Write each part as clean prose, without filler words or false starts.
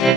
Hello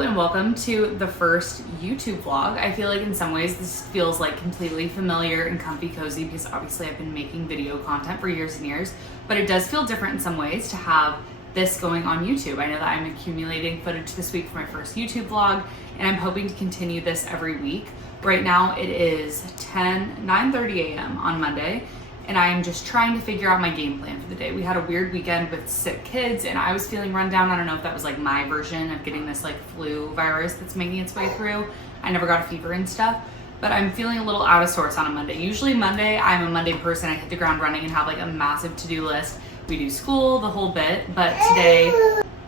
and welcome to the first YouTube vlog. I feel like in some ways this feels like completely familiar and comfy cozy because obviously I've been making video content for years and years, but it does feel different in some ways to have this going on YouTube. I know that I'm accumulating footage this week for my first YouTube vlog and I'm hoping to continue this every week. Right now it is 9:30 a.m. on Monday and I'm just trying to figure out my game plan for the day. We had a weird weekend with sick kids and I was feeling run down. I don't know if that was like my version of getting this like flu virus that's making its way through. I never got a fever and stuff, but I'm feeling a little out of sorts on a Monday. Usually Monday, I'm a Monday person. I hit the ground running and have like a massive to-do list. We do school, the whole bit, but today,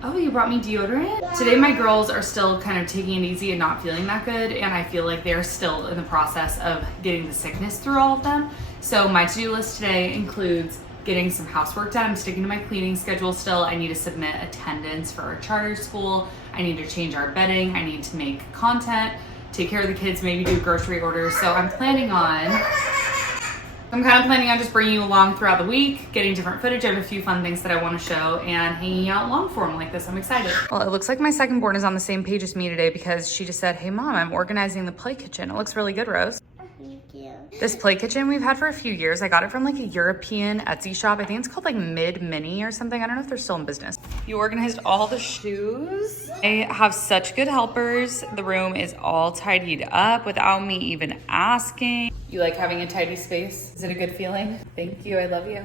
oh, you brought me deodorant? Today my girls are still kind of taking it easy and not feeling that good, and I feel like they're still in the process of getting the sickness through all of them. So my to-do list today includes getting some housework done. I'm sticking to my cleaning schedule still. I need to submit attendance for our charter school. I need to change our bedding. I need to make content, take care of the kids, maybe do grocery orders. So I'm kind of planning on just bringing you along throughout the week, getting different footage. I have a few fun things that I want to show and hanging out long form like this. I'm excited. Well, it looks like my second born is on the same page as me today because she just said, hey mom, I'm organizing the play kitchen. It looks really good, Rose. Thank you. This play kitchen we've had for a few years. I got it from like a European Etsy shop. I think it's called like Mid Mini or something. I don't know if they're still in business. You organized all the shoes. I have such good helpers. The room is all tidied up without me even asking. You like having a tidy space? Is it a good feeling? Thank you, I love you.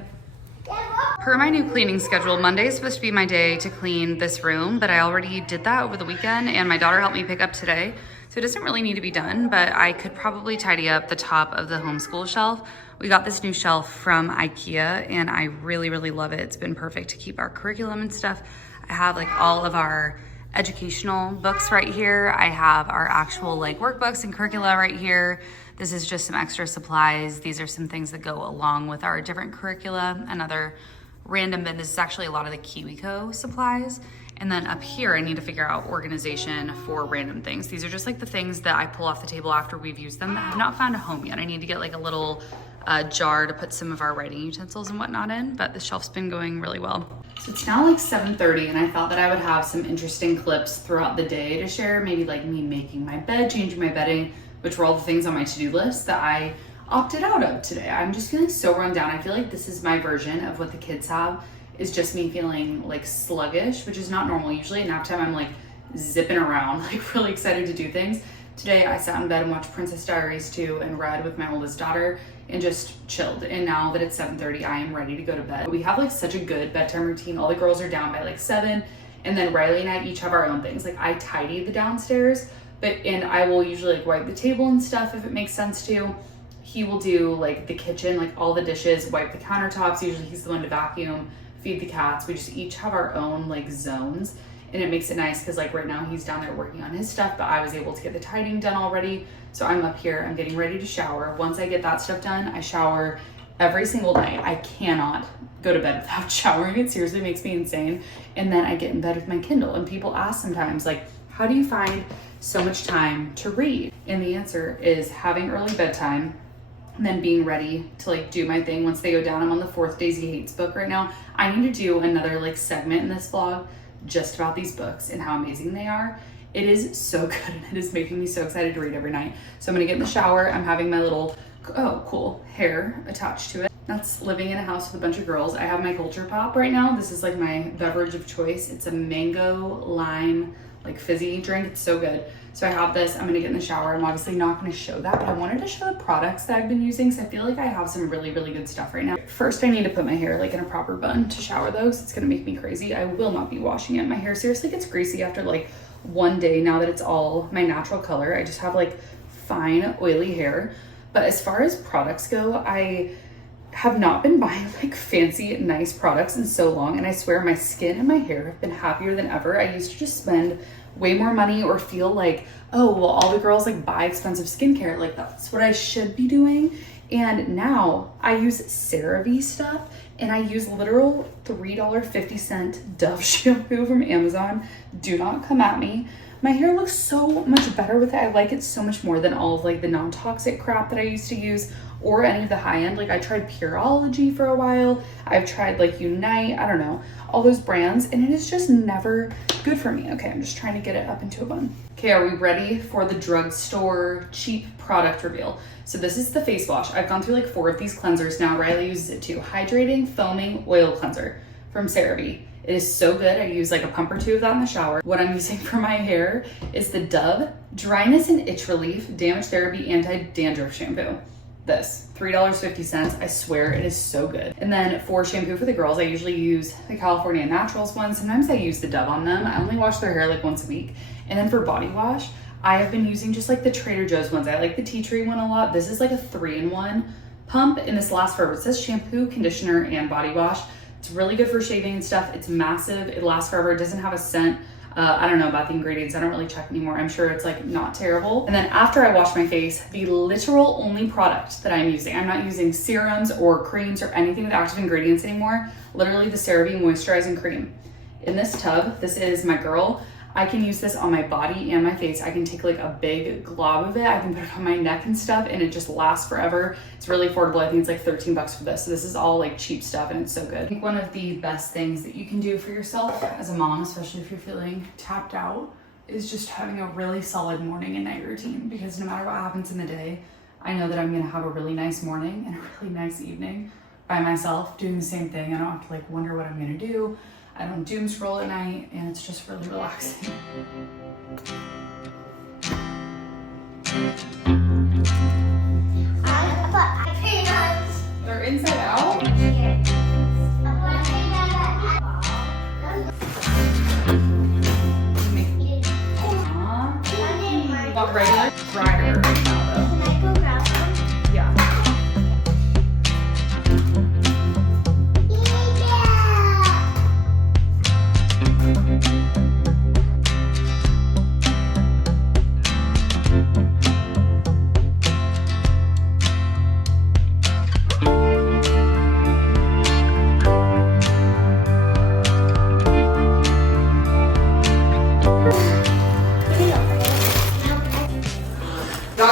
Per my new cleaning schedule, Monday is supposed to be my day to clean this room, but I already did that over the weekend and my daughter helped me pick up today. So it doesn't really need to be done, but I could probably tidy up the top of the homeschool shelf. We got this new shelf from IKEA and I really, really love it. It's been perfect to keep our curriculum and stuff. I have like all of our educational books right here. I have our actual like workbooks and curricula right here. This is just some extra supplies. These are some things that go along with our different curricula and other random, but this is actually a lot of the KiwiCo supplies. And then up here, I need to figure out organization for random things. These are just like the things that I pull off the table after we've used them that have not found a home yet. I need to get like a little jar to put some of our writing utensils and whatnot in, but the shelf's been going really well. So it's now like 7:30 and I thought that I would have some interesting clips throughout the day to share, maybe like me making my bed, changing my bedding, which were all the things on my to-do list that I opted out of today. I'm just feeling so run down. I feel like this is my version of what the kids have, is just me feeling like sluggish, which is not normal. Usually at nap time, I'm like zipping around, like really excited to do things. Today, I sat in bed and watched Princess Diaries 2 and read with my oldest daughter and just chilled. And now that it's 7:30, I am ready to go to bed. We have like such a good bedtime routine. All the girls are down by like 7, and then Riley and I each have our own things. Like I tidy the downstairs, and I will usually like wipe the table and stuff if it makes sense to. He will do like the kitchen, like all the dishes, wipe the countertops. Usually he's the one to vacuum, feed the cats. We just each have our own like zones, and it makes it nice because like right now he's down there working on his stuff, but I was able to get the tidying done already. So I'm up here, I'm getting ready to shower. Once I get that stuff done, I shower every single night. I cannot go to bed without showering. It seriously makes me insane. And then I get in bed with my Kindle, and people ask sometimes like, how do you find so much time to read? And the answer is having early bedtime and then being ready to like do my thing once they go down. I'm on the 4th Daisy Hates book right now. I need to do another like segment in this vlog just about these books and how amazing they are. It is so good and it is making me so excited to read every night. So I'm gonna get in the shower. I'm having my little, oh cool, hair attached to it. That's living in a house with a bunch of girls. I have my Culture Pop right now. This is like my beverage of choice. It's a mango lime like fizzy drink. It's so good. So I have this. I'm gonna get in the shower. I'm obviously not gonna show that, but I wanted to show the products that I've been using because I feel like I have some really, really good stuff right now. First, I need to put my hair like in a proper bun to shower though, because it's gonna make me crazy. I will not be washing it. My hair seriously gets greasy after like one day now that it's all my natural color. I just have like fine, oily hair. But as far as products go, I have not been buying like fancy, nice products in so long. And I swear my skin and my hair have been happier than ever. I used to just spend way more money or feel like, oh, well, all the girls like buy expensive skincare. Like that's what I should be doing. And now I use CeraVe stuff and I use literal $3.50 Dove shampoo from Amazon. Do not come at me. My hair looks so much better with it. I like it so much more than all of like the non-toxic crap that I used to use or any of the high end. Like I tried Pureology for a while. I've tried like Unite, I don't know, all those brands, and it is just never good for me. Okay, I'm just trying to get it up into a bun. Okay, are we ready for the drugstore cheap product reveal? So this is the face wash. I've gone through like 4 of these cleansers now. Riley uses it too. Hydrating Foaming Oil Cleanser from CeraVe. It is so good. I use like a pump or 2 of that in the shower. What I'm using for my hair is the Dove Dryness and Itch Relief Damage Therapy Anti-Dandruff Shampoo. This, $3.50. I swear it is so good. And then for shampoo for the girls, I usually use the California Naturals one. Sometimes I use the Dove on them. I only wash their hair like once a week. And then for body wash, I have been using just like the Trader Joe's ones. I like the tea tree one a lot. This is like a 3-in-1 pump, and this lasts forever. It says shampoo, conditioner, and body wash. It's really good for shaving and stuff. It's massive. It lasts forever. It doesn't have a scent. I don't know about the ingredients. I don't really check anymore. I'm sure it's like not terrible. And then after I wash my face, the literal only product that I'm using, I'm not using serums or creams or anything with active ingredients anymore. Literally the CeraVe Moisturizing Cream. In this tub, this is my girl. I can use this on my body and my face. I can take like a big glob of it. I can put it on my neck and stuff, and it just lasts forever. It's really affordable. I think it's like 13 bucks for this. So this is all like cheap stuff, and it's so good. I think one of the best things that you can do for yourself as a mom, especially if you're feeling tapped out, is just having a really solid morning and night routine, because no matter what happens in the day, I know that I'm gonna have a really nice morning and a really nice evening by myself doing the same thing. I don't have to like wonder what I'm gonna do. I don't doom scroll at night, and it's just really relaxing. They're inside out? Not regular grinder right now though. Can I go grab some? Yeah.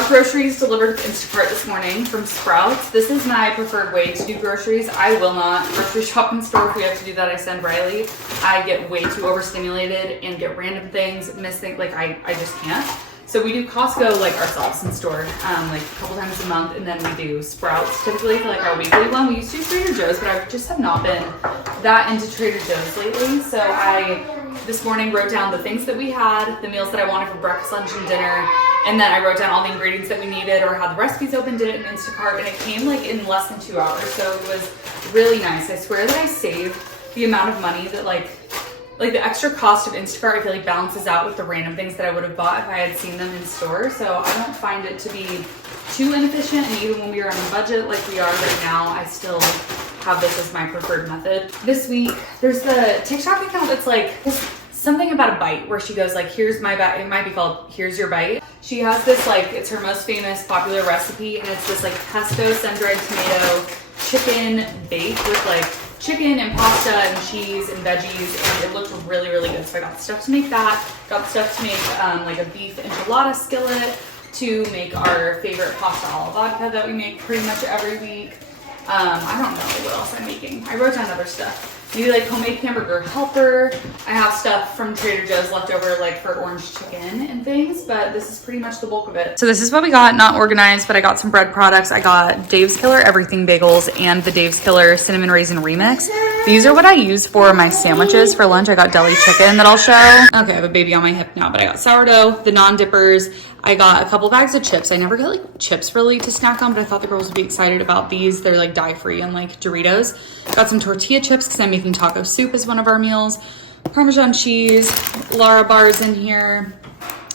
Groceries delivered with Instacart this morning from Sprouts. This is my preferred way to do groceries. I will not grocery shop in store. If we have to do that, I send Riley. I get way too overstimulated and get random things, miss things. Like I just can't. So we do Costco like ourselves in store, like a couple times a month, and then we do Sprouts typically for like our weekly one. We used to do Trader Joe's, but I just have not been that into Trader Joe's lately. So I this morning wrote down the things that we had, the meals that I wanted for breakfast, lunch, and dinner. And then I wrote down all the ingredients that we needed or had the recipes open, did it in Instacart, and it came like in less than 2 hours. So it was really nice. I swear that I saved the amount of money that like the extra cost of Instacart, I feel like balances out with the random things that I would have bought if I had seen them in store. So I don't find it to be too inefficient. And even when we are on a budget like we are right now, I still have this as my preferred method. This week, there's the TikTok account that's like something about a bite where she goes like, here's my bite. It might be called Here's Your Bite. She has this like, it's her most famous popular recipe, and it's this like pesto sun-dried tomato chicken bake with like chicken and pasta and cheese and veggies, and it looked really, really good. So I got the stuff to make that, got the stuff to make like a beef enchilada skillet, to make our favorite pasta alla vodka that we make pretty much every week. I don't know what else I'm making. I wrote down other stuff. Maybe like homemade hamburger helper. I have stuff from Trader Joe's left over like for orange chicken and things, but this is pretty much the bulk of it. So this is what we got, not organized, but I got some bread products. I got Dave's Killer Everything Bagels and the Dave's Killer Cinnamon Raisin Remix. These are what I use for my sandwiches for lunch. I got deli chicken that I'll show. Okay, I have a baby on my hip now, but I got sourdough, the non-dippers. I got a couple bags of chips. I never get like chips really to snack on, but I thought the girls would be excited about these. They're like dye-free and like Doritos. Got some tortilla chips because I'm making taco soup as one of our meals. Parmesan cheese, Lara bars in here.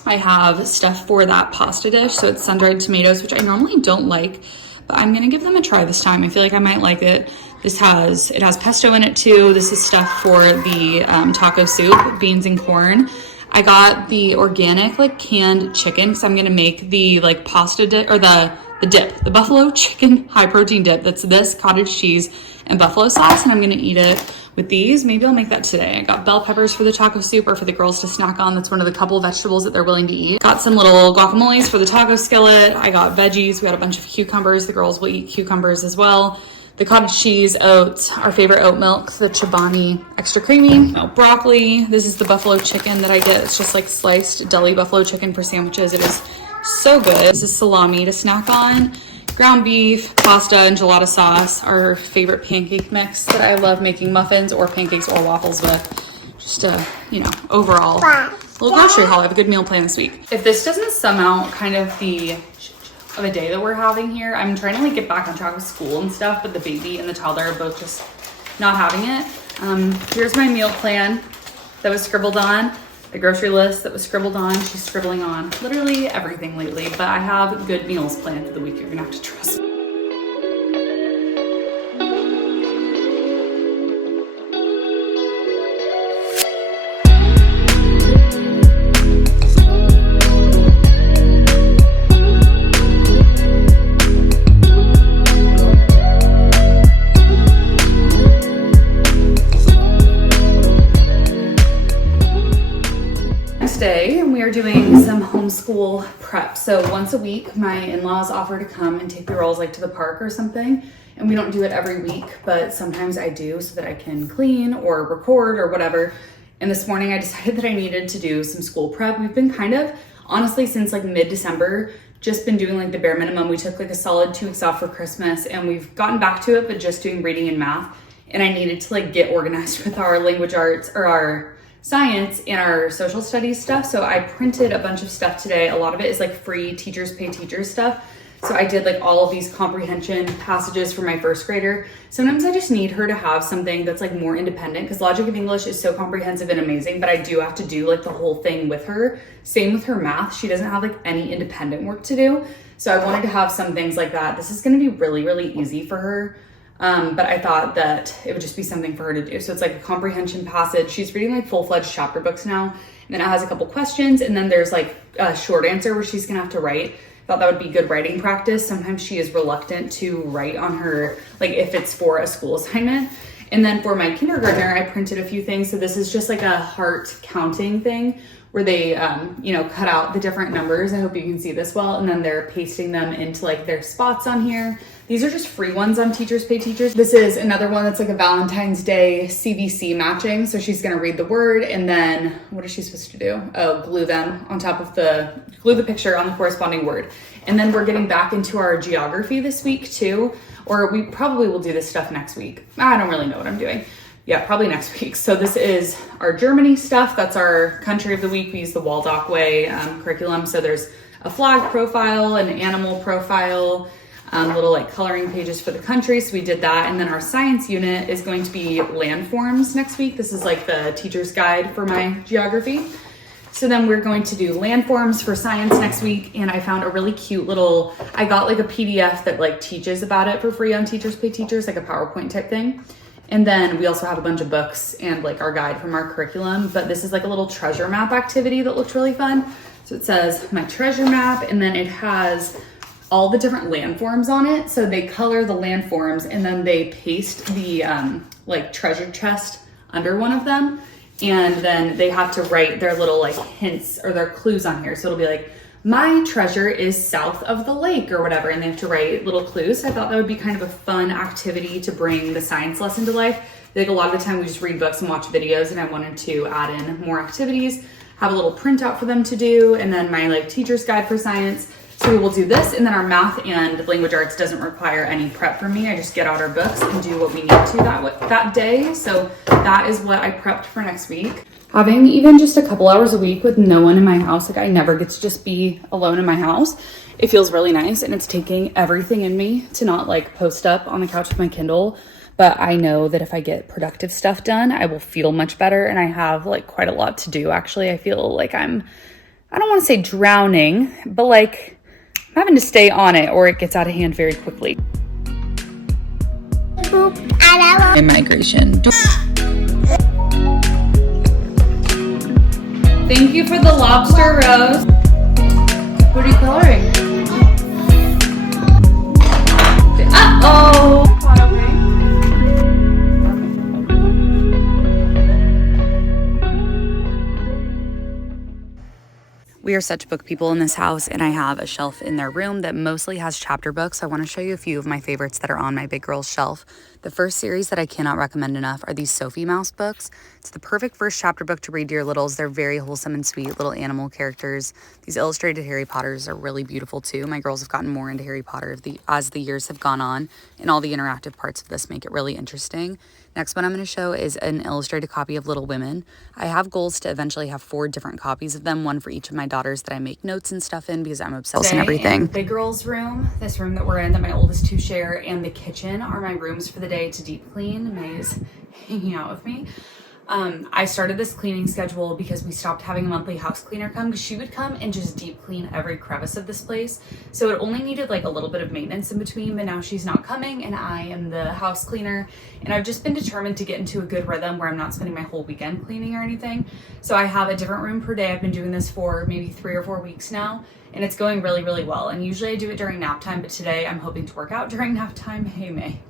I have stuff for that pasta dish. So it's sun-dried tomatoes, which I normally don't like, but I'm gonna give them a try this time. I feel like I might like it. It has pesto in it too. This is stuff for the taco soup, beans and corn. I got the organic like canned chicken because I'm gonna make the like pasta dish or the the dip, the buffalo chicken high protein dip. That's this cottage cheese and buffalo sauce, and I'm gonna eat it with these. Maybe I'll make that today. I got bell peppers for the taco soup or for the girls to snack on. That's one of the couple vegetables that they're willing to eat. Got some little guacamoles for the taco skillet. I got veggies. We got a bunch of cucumbers. The girls will eat cucumbers as well. The cottage cheese, oats, our favorite oat milk, the Chobani extra creamy, broccoli. This is the buffalo chicken that I get. It's just like sliced deli buffalo chicken for sandwiches. It is so good. This is salami to snack on, ground beef, pasta, enchilada sauce, our favorite pancake mix that I love making muffins or pancakes or waffles with. Just a, you know, overall little grocery haul. I have a good meal plan this week. If this doesn't sum out kind of the day that we're having here, I'm trying to like get back on track with school and stuff, but the baby and the toddler are both just not having it. Here's my meal plan that was scribbled on, the grocery list that was scribbled on. She's scribbling on literally everything lately, but I have good meals planned for the week. You're gonna have to trust me. And we are doing some homeschool prep. So once a week, my in-laws offer to come and take the girls like to the park or something. And we don't do it every week, but sometimes I do so that I can clean or record or whatever. And this morning I decided that I needed to do some school prep. We've been kind of, honestly, since like mid-December, just been doing like the bare minimum. We took like a solid 2 weeks off for Christmas and we've gotten back to it, but just doing reading and math. And I needed to like get organized with our language arts or our science and our social studies stuff. So I printed a bunch of stuff today. A lot of it is like free teachers pay teachers stuff. So I did like all of these comprehension passages for my first grader. Sometimes I just need her to have something that's like more independent because Logic of English is so comprehensive and amazing, but I do have to do like the whole thing with her. Same with her math. She doesn't have like any independent work to do. So I wanted to have some things like that. This is gonna be really, really easy for her. But I thought that it would just be something for her to do. So it's like a comprehension passage. She's reading like full-fledged chapter books now. And then it has a couple questions. And then there's like a short answer where she's gonna have to write. I thought that would be good writing practice. Sometimes she is reluctant to write on her, like if it's for a school assignment. And then for my kindergartner, I printed a few things. So this is just like a heart counting thing where they, cut out the different numbers. I hope you can see this well. And then they're pasting them into like their spots on here. These are just free ones on Teachers Pay Teachers. This is another one that's like a Valentine's Day CVC matching. So she's gonna read the word and then what is she supposed to do? Oh, glue them on top of glue the picture on the corresponding word. And then we're getting back into our geography this week too, or we probably will do this stuff next week. I don't really know what I'm doing. Yeah, probably next week. So this is our Germany stuff. That's our country of the week. We use the Waldock Way curriculum. So there's a flag profile, an animal profile, little like coloring pages for the country. So we did that. And then our science unit is going to be landforms next week. This is like the teacher's guide for my geography. So then we're going to do landforms for science next week. And I found a really cute little, I got like a PDF that like teaches about it for free on Teachers Pay Teachers, like a PowerPoint type thing. And then we also have a bunch of books and like our guide from our curriculum, but this is like a little treasure map activity that looked really fun. So it says my treasure map, and then it has all the different landforms on it. So they color the landforms and then they paste the like treasure chest under one of them. And then they have to write their little like hints or their clues on here. So it'll be like, my treasure is south of the lake or whatever. And they have to write little clues. So I thought that would be kind of a fun activity to bring the science lesson to life. Like a lot of the time we just read books and watch videos, and I wanted to add in more activities, have a little printout for them to do. And then my like teacher's guide for science. So we will do this, and then our math and language arts doesn't require any prep from me. I just get out our books and do what we need to that day. So that is what I prepped for next week. Having even just a couple hours a week with no one in my house, like I never get to just be alone in my house. It feels really nice, and it's taking everything in me to not like post up on the couch with my Kindle. But I know that if I get productive stuff done, I will feel much better, and I have like quite a lot to do. Actually, I feel like I don't want to say drowning, but like I'm having to stay on it or it gets out of hand very quickly. Migration. Thank you for the lobster, Rose. What are you coloring? Oh, come on, okay. We are such book people in this house, and I have a shelf in their room that mostly has chapter books. I want to show you a few of my favorites that are on my big girls shelf. The first series that I cannot recommend enough are these Sophie Mouse books. It's the perfect first chapter book to read to your littles. They're very wholesome and sweet little animal characters. These illustrated Harry Potters are really beautiful too. My girls have gotten more into Harry Potter as the years have gone on, and all the interactive parts of this make it really interesting. Next one I'm going to show is an illustrated copy of Little Women. I have goals to eventually have 4 different copies of them, one for each of my daughters that I make notes and stuff in because I'm obsessed with everything. In big girls room, this room that we're in that my oldest 2 share, and the kitchen are my rooms for the day to deep clean. May is hanging out with me. I started this cleaning schedule because we stopped having a monthly house cleaner come, because she would come and just deep clean every crevice of this place. So it only needed like a little bit of maintenance in between, but now she's not coming and I am the house cleaner. And I've just been determined to get into a good rhythm where I'm not spending my whole weekend cleaning or anything. So I have a different room per day. I've been doing this for maybe 3 or 4 weeks now, and it's going really, really well. And usually I do it during nap time, but today I'm hoping to work out during nap time. Hey, May.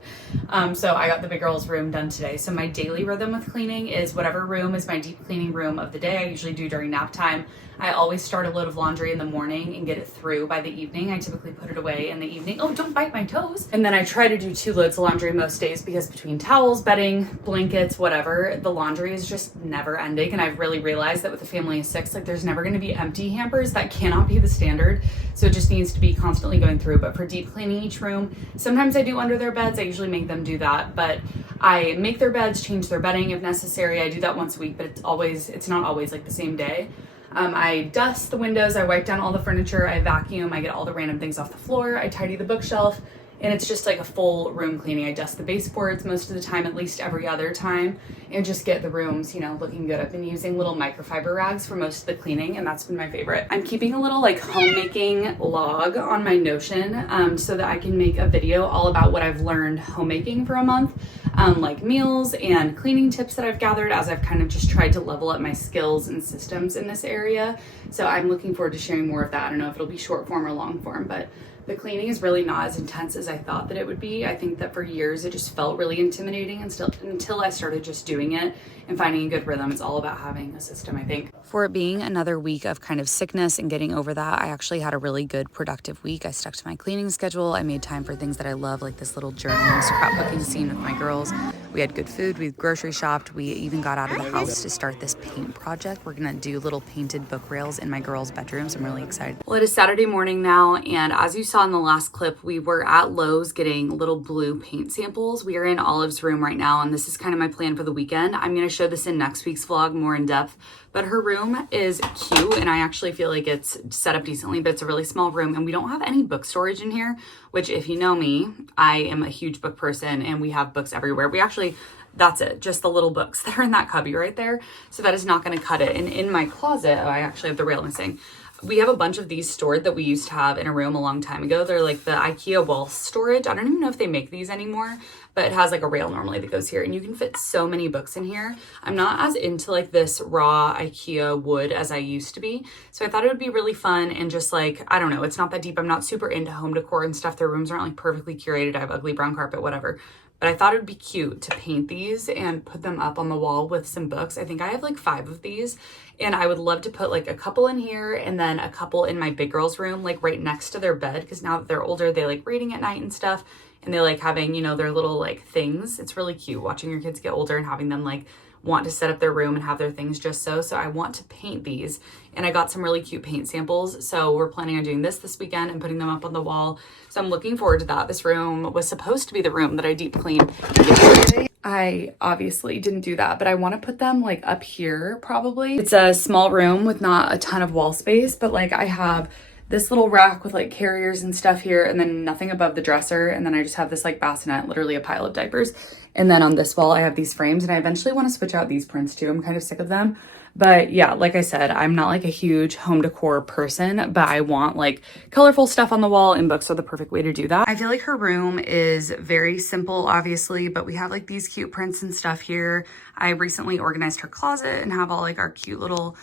So I got the big girls room done today. So my daily rhythm with cleaning is whatever room is my deep cleaning room of the day. I usually do during nap time. I always start a load of laundry in the morning and get it through by the evening. I typically put it away in the evening. Oh, don't bite my toes. And then I try to do 2 loads of laundry most days, because between towels, bedding, blankets, whatever, the laundry is just never ending. And I've really realized that with a family of 6, like there's never going to be empty hampers. That cannot be the standard. So it just needs to be constantly going through. But for deep cleaning each room, sometimes I do under their beds. I usually make them do that, but I make their beds, change their bedding if necessary. I do that once a week, but it's not always like the same day. I dust the windows, I wipe down all the furniture, I vacuum, I get all the random things off the floor, I tidy the bookshelf, and it's just like a full room cleaning. I dust the baseboards most of the time, at least every other time, and just get the rooms, looking good. I've been using little microfiber rags for most of the cleaning, and that's been my favorite. I'm keeping a little like homemaking log on my Notion, so that I can make a video all about what I've learned homemaking for a month, like meals and cleaning tips that I've gathered as I've kind of just tried to level up my skills and systems in this area. So I'm looking forward to sharing more of that. I don't know if it'll be short form or long form, but the cleaning is really not as intense as I thought that it would be. I think that for years it just felt really intimidating, and still until I started just doing it and finding a good rhythm. It's all about having a system, I think. For it being another week of kind of sickness and getting over that, I actually had a really good productive week. I stuck to my cleaning schedule. I made time for things that I love, like this little journaling scrapbooking scene with my girls. We had good food, we grocery shopped, we even got out of the house to start this paint project. We're gonna do little painted book rails in my girls' bedrooms. I'm really excited. Well, it is Saturday morning now, and as you saw in the last clip, we were at Lowe's getting little blue paint samples. We are in Olive's room right now, and this is kind of my plan for the weekend. I'm gonna show this in next week's vlog more in depth, but her room is cute, and I actually feel like it's set up decently, but it's a really small room, and we don't have any book storage in here, which if you know me, I am a huge book person, and we have books everywhere. We actually, that's it, just the little books that are in that cubby right there. So that is not gonna cut it. And in my closet, oh, I actually have the rail missing. We have a bunch of these stored that we used to have in a room a long time ago. They're like the IKEA wall storage. I don't even know if they make these anymore, but it has like a rail normally that goes here, and you can fit so many books in here. I'm not as into like this raw IKEA wood as I used to be. So I thought it would be really fun, and just like, I don't know, it's not that deep. I'm not super into home decor and stuff. Their rooms aren't like perfectly curated. I have ugly brown carpet, whatever. But I thought it would be cute to paint these and put them up on the wall with some books. I think I have like 5 of these, and I would love to put like a couple in here and then a couple in my big girls' room, like right next to their bed, because now that they're older, they like reading at night and stuff, and they like having, their little like things. It's really cute watching your kids get older and having them like want to set up their room and have their things just so. So I want to paint these, and I got some really cute paint samples. So we're planning on doing this weekend and putting them up on the wall. So I'm looking forward to that. This room was supposed to be the room that I deep cleaned yesterday. I obviously didn't do that, but I want to put them like up here probably. It's a small room with not a ton of wall space, but like I have this little rack with like carriers and stuff here, and then nothing above the dresser. And then I just have this like bassinet, literally a pile of diapers. And then on this wall, I have these frames, and I eventually want to switch out these prints too. I'm kind of sick of them. But yeah, like I said, I'm not like a huge home decor person, but I want like colorful stuff on the wall, and books are the perfect way to do that. I feel like her room is very simple, obviously, but we have like these cute prints and stuff here. I recently organized her closet and have all like our cute little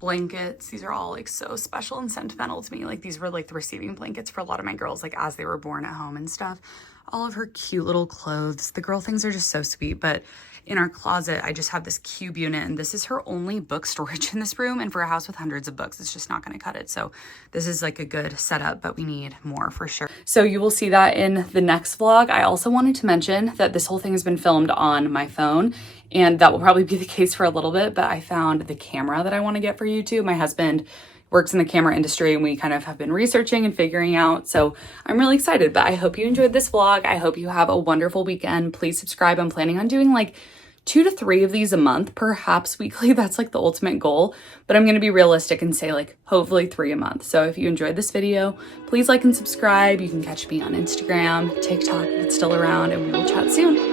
blankets. These are all like so special and sentimental to me. Like these were like the receiving blankets for a lot of my girls, like as they were born at home and stuff. all of her cute little clothes. The girl things are just so sweet, but in our closet, I just have this cube unit, and this is her only book storage in this room. And for a house with hundreds of books, it's just not gonna cut it. So this is like a good setup, but we need more for sure. So you will see that in the next vlog. I also wanted to mention that this whole thing has been filmed on my phone, and that will probably be the case for a little bit, but I found the camera that I wanna get for YouTube. My husband works in the camera industry, and we kind of have been researching and figuring out. So I'm really excited, but I hope you enjoyed this vlog. I hope you have a wonderful weekend. Please subscribe. I'm planning on doing like 2 to 3 of these a month, perhaps weekly. That's like the ultimate goal, but I'm going to be realistic and say like hopefully 3 a month. So if you enjoyed this video, please like and subscribe. You can catch me on Instagram, TikTok if it's still around, and we will chat soon.